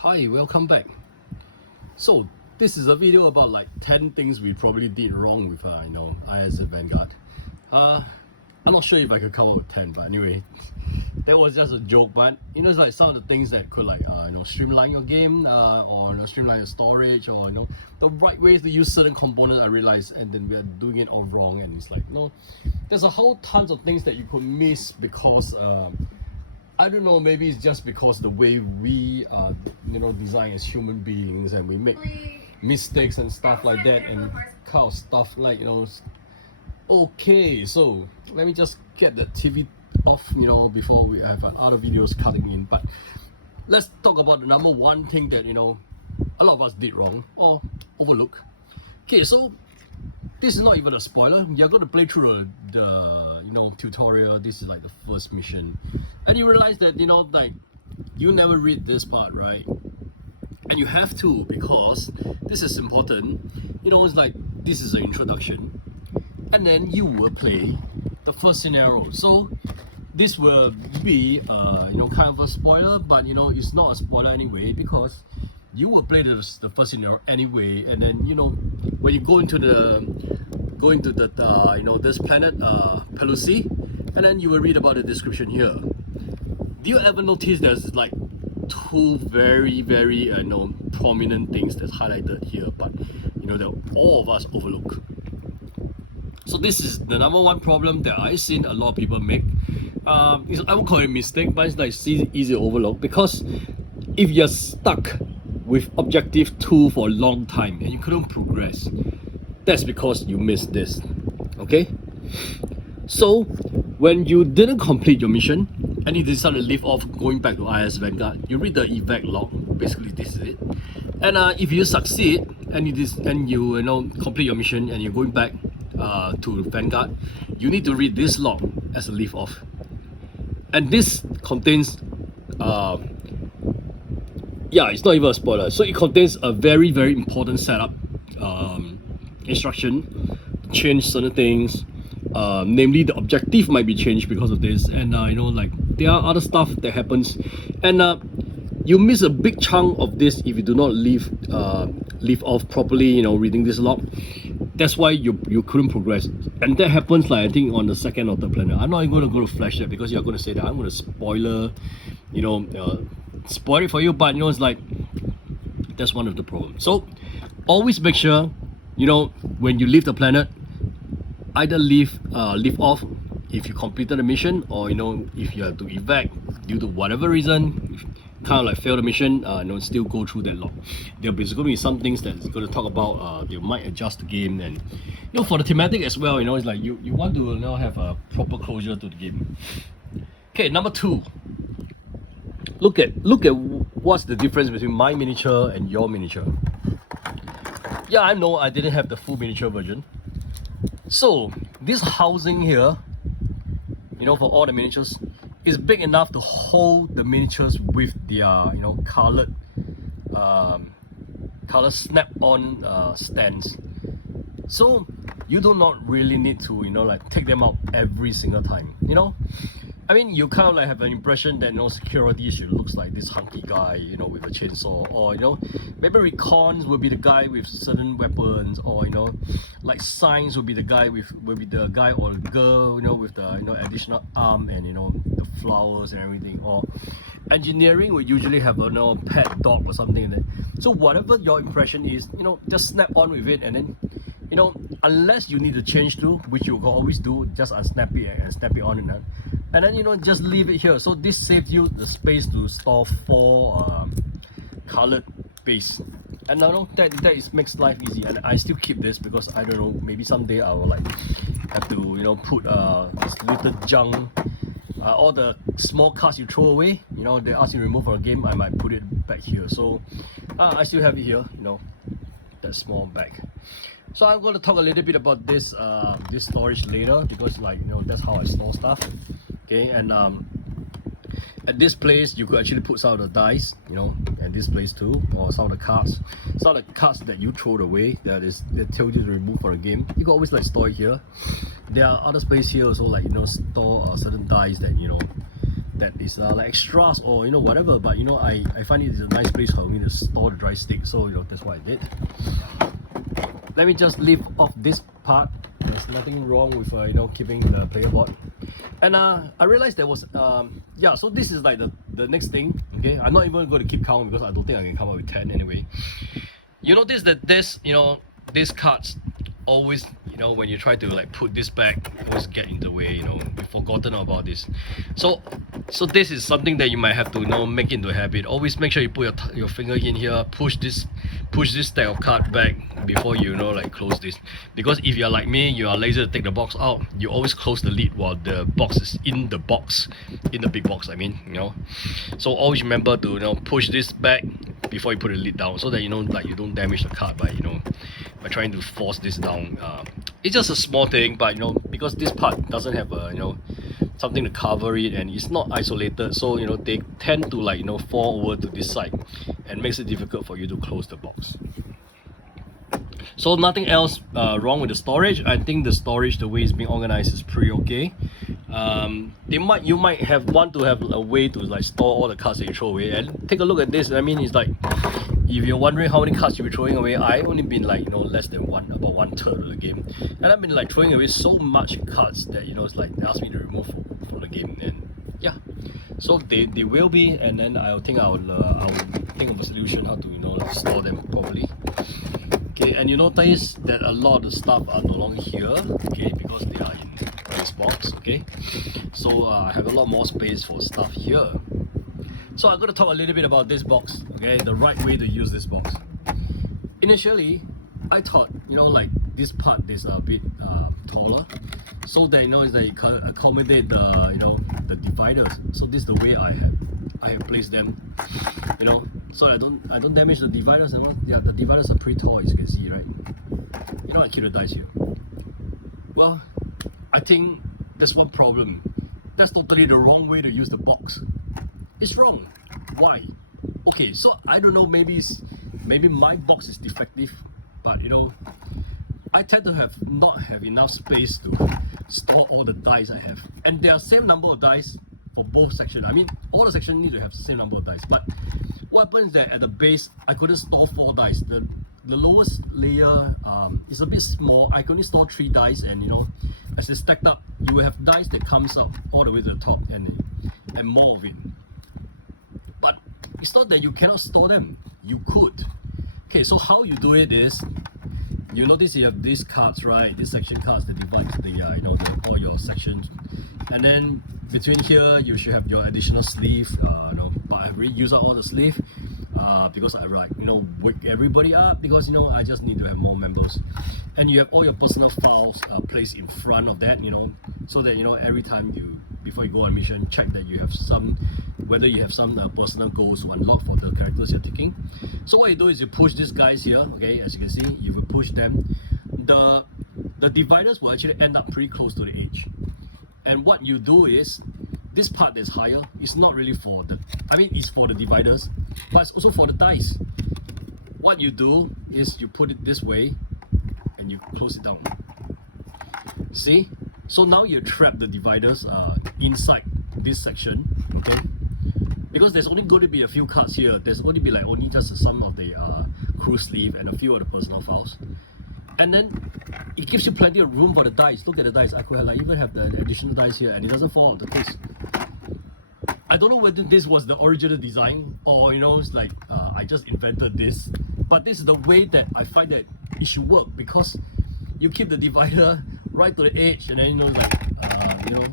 Hi, welcome back. So this is a video about like 10 things we probably did wrong with ISS Vanguard. I'm not sure if I could come up with 10, but anyway, that was just a joke. But it's like some of the things that could like streamline your game, or streamline your storage, or the right ways to use certain components. I realized, and then we are doing it all wrong, and it's like there's a whole tons of things that you could miss because I don't know, maybe it's just because the way we design as human beings, and we make mistakes and stuff like that, and kind of stuff like okay, so let me just get the TV off before we have other videos cutting in. But let's talk about the number one thing that a lot of us did wrong or overlook. Okay, so this is not even a spoiler. You're going to play through the tutorial. This is like the first mission, and you realize that like you never read this part, right? And you have to, because this is important. It's like this is an introduction, and then you will play the first scenario. So this will be kind of a spoiler, but it's not a spoiler anyway, because you will play the first scenario anyway. And then when you go into the this planet Pelosi, and then you will read about the description here. Do you ever notice there's like two very prominent things that's highlighted here, but that all of us overlook? So this is the number one problem that I've seen a lot of people make. I won't call it a mistake, but it's like easy to overlook, because if you're stuck with objective 2 for a long time and you couldn't progress, that's because you missed this. Okay, so when you didn't complete your mission and you decided to leave off going back to ISS Vanguard, you read the evac log. Basically this is it. And if you succeed and you complete your mission and you're going back to Vanguard, you need to read this log as a leave off. And this contains it's not even a spoiler. So it contains a very important setup instruction to change certain things. Namely, the objective might be changed because of this, and like there are other stuff that happens, and you miss a big chunk of this if you do not leave off properly. Reading this log. That's why you couldn't progress, and that happens like I think on the second or third planet. I'm not even going to go to flash that, because you're going to say that I'm going to spoil it for you. But it's like that's one of the problems. So always make sure when you leave the planet, either leave off if you completed the mission, or if you have to evac due to whatever reason, kind of like fail the mission, still go through that log. There'll be going to be some things that's going to talk about. They might adjust the game, and for the thematic as well. It's like you want to have a proper closure to the game. Okay, number 2. Look at what's the difference between my miniature and your miniature. Yeah, I know I didn't have the full miniature version. So this housing here, for all the miniatures, is big enough to hold the miniatures with their colored snap-on stands. So you do not really need to like take them out every single time. I mean, you kind of like have an impression that security should looks like this hunky guy with a chainsaw, or maybe recons will be the guy with certain weapons, or like science will be the guy or the girl with the additional arm and the flowers and everything, or engineering will usually have a pet dog or something like that. So whatever your impression is, just snap on with it, and then unless you need to change to, which you can always do, just unsnap it and snap it on and then just leave it here. So this saves you the space to store 4 colored base, and that makes life easy. And I still keep this because I don't know, maybe someday I will like have to put this little junk, all the small cards you throw away, they ask you to remove from a game, I might put it back here. So I still have it here, that small bag. So I'm going to talk a little bit about this this storage later, because like that's how I store stuff. Okay, and at this place you could actually put some of the dice, and this place too, or some of the cards that you throw away that tell you to remove from the game. You can always like store it here. There are other space here also, like store certain dice that that is like extras or you know whatever, but you know I find it is a nice place for me to store the dry stick, so you know that's what I did. Let me just leave off this part. There's nothing wrong with you know keeping the player board. And I realized there was yeah, so this is like the next thing. Okay, I'm not even going to keep count because I don't think I can come up with 10 anyway. You notice that this, you know, these cards always, you know, when you try to like put this back, always get in the way, you know, you've forgotten about this. So this is something that you might have to, you know, make into a habit. Always make sure you put your finger in here, push this stack of card back before you know like close this. Because if you're like me, you are lazy to take the box out, you always close the lid while the box is in the box, in the big box I mean, you know. So always remember to, you know, push this back before you put the lid down, so that you know like you don't damage the card by, you know, by trying to force this down. It's just a small thing, but you know, because this part doesn't have a, you know, something to cover it and it's not isolated, so you know they tend to like, you know, fall over to this side and makes it difficult for you to close the box. So nothing else wrong with the storage. I think the storage, the way it's being organized, is pretty okay. You might want to have a way to like store all the cards that you throw away. And take a look at this. I mean, it's like, if you're wondering how many cards you'll be throwing away, I only been like, you know, less than about 1/3 of the game, and I've been like throwing away so much cards that, you know, it's like they asked me to remove from the game. And yeah, so they will be, and then I'll think I'll think of a solution how to, you know, like, store them properly. Okay, and you notice that a lot of the stuff are no longer here, okay, because they are in this box. Okay, so I have a lot more space for stuff here. So I'm going to talk a little bit about this box, okay, the right way to use this box. Initially, I thought, you know, like this part is a bit taller, so that, you know, they can accommodate the, you know, the dividers. So this is the way I have placed them, you know, so I don't damage the dividers. You know, yeah, the dividers are pretty tall, as you can see, right? You know, I keep the dice here. Well, I think there's one problem. That's totally the wrong way to use the box. It's wrong. Why? Okay, so I don't know, maybe my box is defective, but you know, I tend to not have enough space to store all the dice I have. And there are same number of dice for both sections. I mean, all the sections need to have the same number of dice, but what happens is that at the base, I couldn't store 4 dice. The lowest layer is a bit small. I can only store 3 dice, and you know, as they stacked up, you will have dice that comes up all the way to the top, and more of it. But it's not that you cannot store them. You could. Okay, so how you do it is, you notice you have these cards, right? These section cards that divide the you know, all your sections, and then between here you should have your additional sleeve. You know, but I've already used up all the sleeve because I like, you know, wake everybody up, because you know I just need to have more members. And you have all your personal files placed in front of that, you know, so that, you know, every time before you go on mission, check that you have whether you have some personal goals to unlock for the characters you're taking. So what you do is you push these guys here, okay, as you can see, you will push them. The dividers will actually end up pretty close to the edge. And what you do is, this part that's higher is not really for the, I mean, it's for the dividers, but it's also for the dice. What you do is you put it this way and you close it down. See? So now you trap the dividers inside this section, okay? Because there's only going to be a few cards here. There's only be like only just some of the crew sleeve and a few of the personal files. And then it gives you plenty of room for the dice. Look at the dice. I could have, like, even have the additional dice here, and it doesn't fall out of the case. I don't know whether this was the original design, or you know, it's like I just invented this. But this is the way that I find that it should work, because you keep the divider right to the edge, and then, you know, like you know,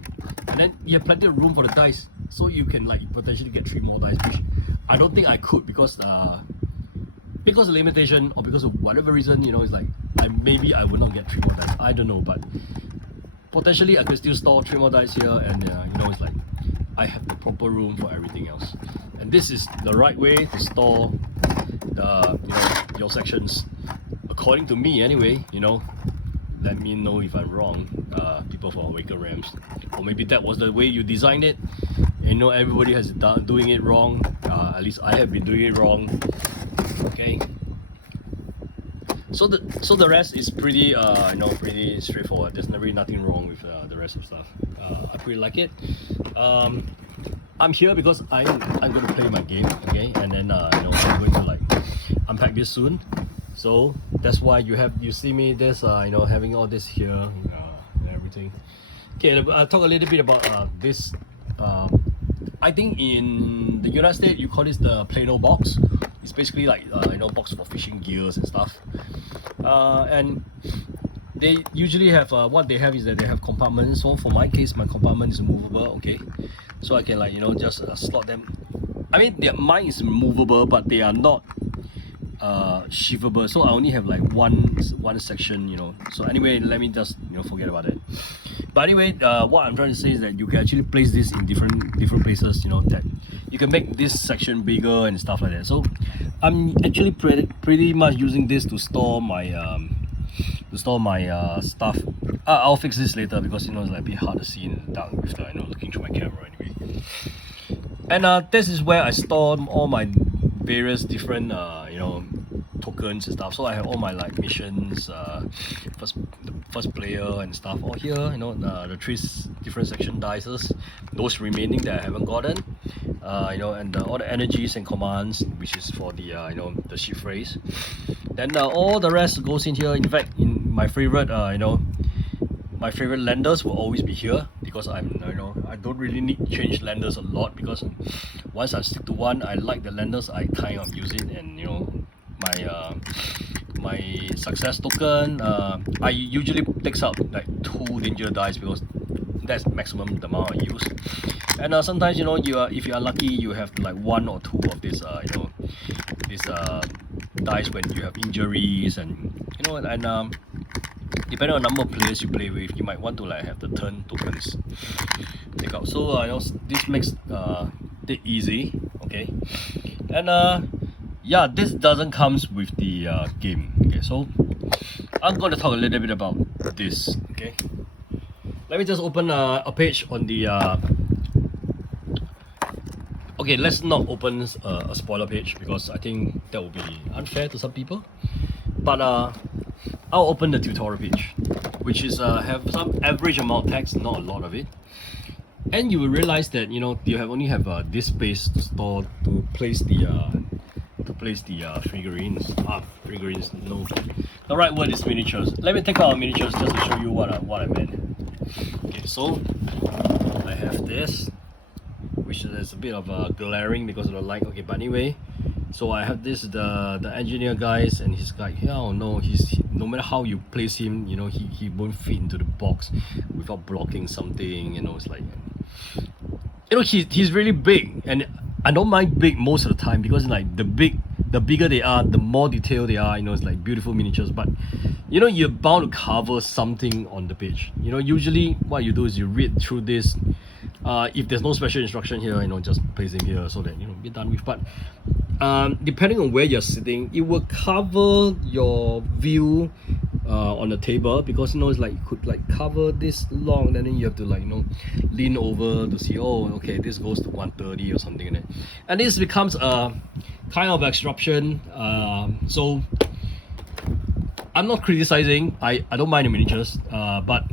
and then you have plenty of room for the dice, so you can like potentially get 3 more dice, which I don't think I could, because of limitation, or because of whatever reason, you know, it's like maybe I would not get 3 more dice. I don't know, but potentially I could still store 3 more dice here, and you know, it's like I have the proper room for everything else. And this is the right way to store the, you know, your sections, according to me anyway. You know, let me know if I'm wrong, people from Awaken Rams, or maybe that was the way you designed it. And, you know, everybody has done doing it wrong. At least I have been doing it wrong. Okay. So the rest is pretty you know, pretty straightforward. There's really nothing wrong with the rest of stuff. I pretty like it. I'm here because I'm going to play my game, okay, and then you know, I'm going to like unpack this soon. So that's why you see me this you know, having all this here and everything. Okay, I'll talk a little bit about this. I think in the United States you call this the Plano box. It's basically like you know, box for fishing gears and stuff. And they usually have what they have is that they have compartments. So for my case, my compartment is movable. Okay, so I can like, you know, just slot them. I mean, mine is movable, but they are not shiftable. So I only have like one section, you know. So anyway, let me just, you know, forget about it. But anyway, what I'm trying to say is that you can actually place this in different places, you know, that you can make this section bigger and stuff like that. So I'm actually pretty much using this to store my stuff. I'll fix this later because, you know, it's like a bit hard to see in the dark with the, you know, looking through my camera anyway. And this is where I store all my various different you know, tokens and stuff. So I have all my like missions, first player and stuff all here, you know, the 3 different section dices, those remaining that I haven't gotten, you know, and all the energies and commands, which is for the you know, the ship phrase. Then all the rest goes in here. In fact, in my favorite you know, my favorite lenders will always be here, because you know, I don't really need to change lenders a lot, because once I stick to one, I like the lenders I kind of use it. And you know, my success token, I usually takes out like 2 danger dice, because that's maximum the amount I use. And sometimes, you know, if you are lucky, you have like 1 or 2 of this you know, this dice when you have injuries, and you know, and depending on the number of players you play with, you might want to like have the turn tokens take out. So you know, this makes it easy, okay. And yeah, this doesn't comes with the game. Okay, so I'm going to talk a little bit about this. Okay, let me just open a page on the okay, let's not open a spoiler page, because I think that would be unfair to some people. But I'll open the tutorial page, which is have some average amount of text, not a lot of it. And you will realize that, you know, you only have this space to store, to place the figurines. Figurines, no, the right word is miniatures. Let me take out miniatures just to show you what I meant. Okay, so I have this, which is a bit of glaring because of the light. Okay, but anyway, so I have this, the engineer guys, and he's like, oh no, he's, no matter how you place him, you know, he won't fit into the box without blocking something. You know, it's like, you know, he's really big, and I don't mind big most of the time, because like the bigger they are, the more detailed they are. You know, it's like beautiful miniatures. But you know, you're bound to cover something on the page. You know, usually what you do is you read through this. If there's no special instruction here, you know, just place it here so that, you know, be done with. But depending on where you're sitting, it will cover your view on the table, because, you know, it's like you could like cover this long, and then you have to like, you know, lean over to see, oh, okay, this goes to 130 or something like that. And this becomes a kind of obstruction. So I'm not criticizing. I don't mind the miniatures, but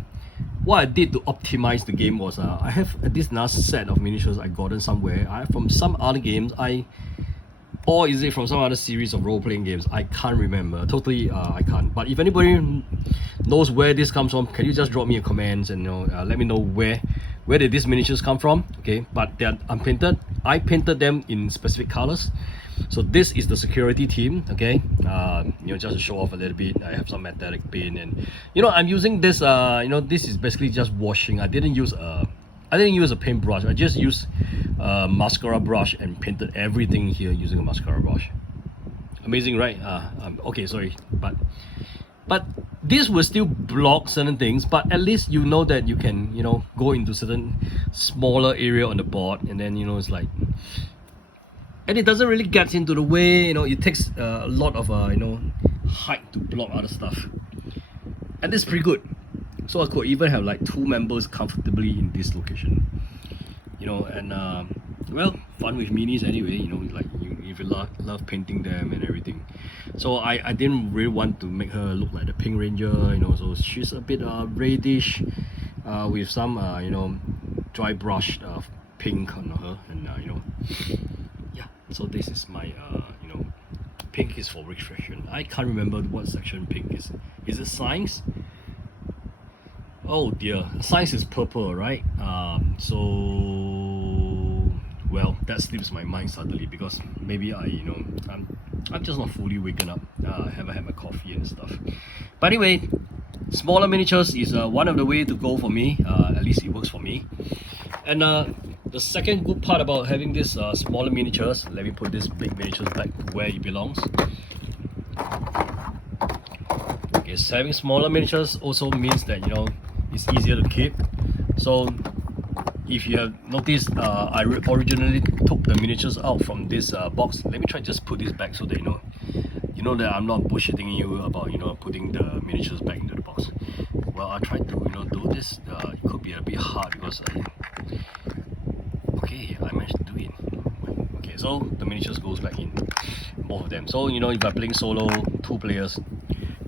what I did to optimize the game was I have this last set of miniatures I gotten somewhere. From some other games, or is it from some other series of role-playing games? I can't remember. Totally, I can't. But if anybody knows where this comes from, can you just drop me a comment and, you know, let me know where did these miniatures come from? Okay, but they're unpainted. I painted them in specific colors. So this is the security team. Okay, you know, just to show off a little bit, I have some metallic paint, and you know, I'm using this. You know, this is basically just washing. I didn't use a paintbrush. I just used mascara brush and painted everything here using a mascara brush. Amazing, right? Okay, sorry, but this will still block certain things, but at least you know that you can, you know, go into certain smaller area on the board, and then, you know, it's like, and it doesn't really get into the way. You know, it takes a lot of you know, height to block other stuff, and this is pretty good. So I could even have like 2 members comfortably in this location, you know. And well, fun with minis anyway, you know, like if you love painting them and everything. So I didn't really want to make her look like the Pink Ranger, you know, so she's a bit reddish with some you know, dry brush pink on her, and yeah. So this is my pink is for reflection. I can't remember what section pink is. Is it science? Oh dear, science is purple, right? So well, that slips my mind suddenly because maybe I'm just not fully waken up. I haven't had my coffee and stuff. But anyway, smaller miniatures is one of the way to go for me. At least it works for me. And the second good part about having this smaller miniatures, let me put this big miniatures back where it belongs. Okay, so having smaller miniatures also means that it's easier to keep. So if you have noticed, I originally took the miniatures out from this box. Let me try just put this back so that you know that I'm not bullshitting you about putting the miniatures back into the box. Well, I tried to do this. It could be a bit hard because okay, I managed to do it. Okay, so the miniatures goes back in, both of them. So if I'm playing solo, 2 players,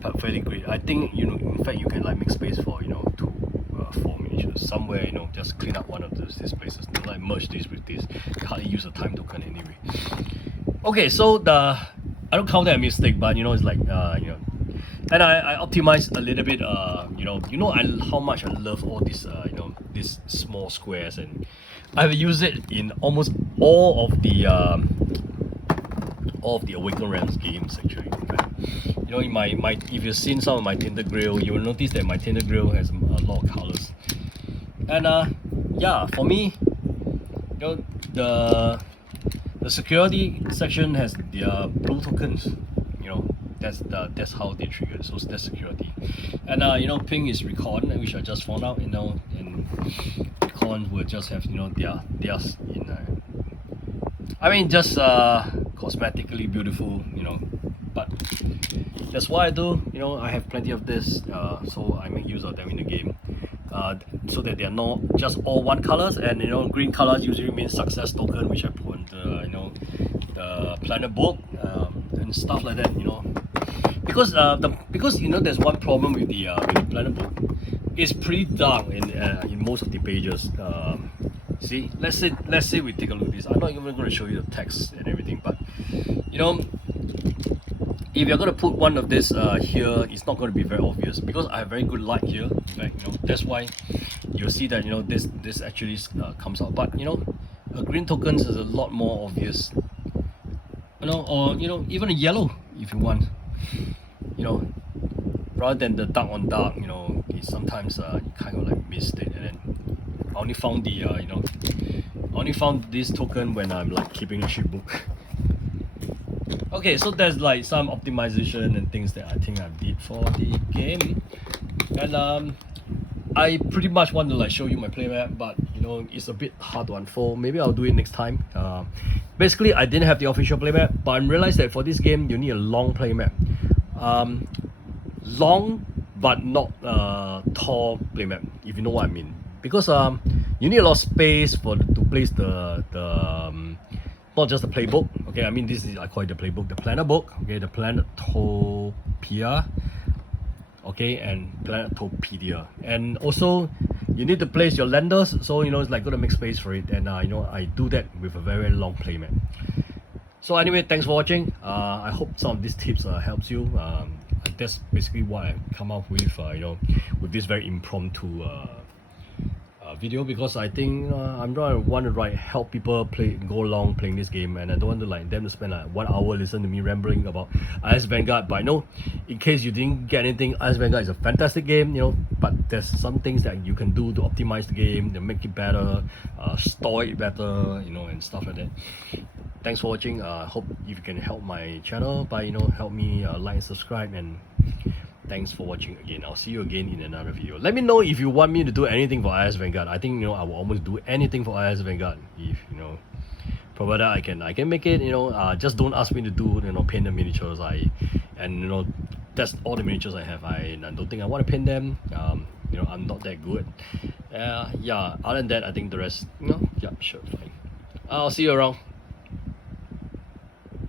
but fairly great. I think in fact you can like make space for 4 miniatures somewhere. Just clean up one of these places. Don't like merge this with this. You hardly use a time token anyway. Okay, so I don't count that a mistake, but it's like and I optimized a little bit. How much I love all these these small squares, and I've used it in almost all of the Awakened Realms games actually. In my if you've seen some of my Tinted Grill, you will notice that my Tinted Grill has a lot of colors. And yeah, for me, the security section has their blue tokens. That's how they trigger. So that's security. And pink is recon, which I just found out. And recon will just have theirs in. I mean, just cosmetically beautiful. But that's what I do. I have plenty of this, so I make use of them in the game, so that they are not just all one colors. And green colors usually means success token, which I put in the planet book and stuff like that. Because there's one problem with the planet book. It's pretty dark in most of the pages. See, let's say we take a look at this. I'm not even going to show you the text and everything, but if you're going to put one of this here, it's not going to be very obvious because I have very good light here. In fact, that's why you'll see that this actually comes out. But a green tokens is a lot more obvious. Or even a yellow if you want. Rather than the dark on dark, it's sometimes you kind of like missed it. And then I only found this token when I'm like keeping a shipbook. Okay, so there's like some optimization and things that I think I did for the game, and I pretty much want to like show you my playmap, but it's a bit hard to unfold. Maybe I'll do it next time. Basically, I didn't have the official playmap, but I realized that for this game you need a long playmap. Long but not tall playmap, if you know what I mean. Because you need a lot of space to place the not just the playbook. Okay, I mean I call it the playbook, the planner book. Okay, the Planetopia. Okay, and Planetopedia. And also you need to place your landers, so it's like gonna make space for it. And I do that with a very long playmat. So anyway, thanks for watching. I hope some of these tips helps you. That's basically what I come up with. With this very impromptu video, because I think I'm not want to help people go along playing this game, and I don't want to them to spend 1 hour listening to me rambling about ISS Vanguard. But I know, in case you didn't get anything, ISS Vanguard is a fantastic game, but there's some things that you can do to optimize the game, to make it better, store it better, and stuff like that. Thanks for watching. Hope if you can help my channel by help me like and subscribe, and thanks for watching again. I'll see you again in another video. Let me know if you want me to do anything for ISS Vanguard. I think I will almost do anything for ISS Vanguard if provided I can make it. Just don't ask me to do paint the miniatures. That's all the miniatures I have. I don't think I want to paint them. I'm not that good. Yeah, other than that, I think the rest, yeah, sure, fine. I'll see you around.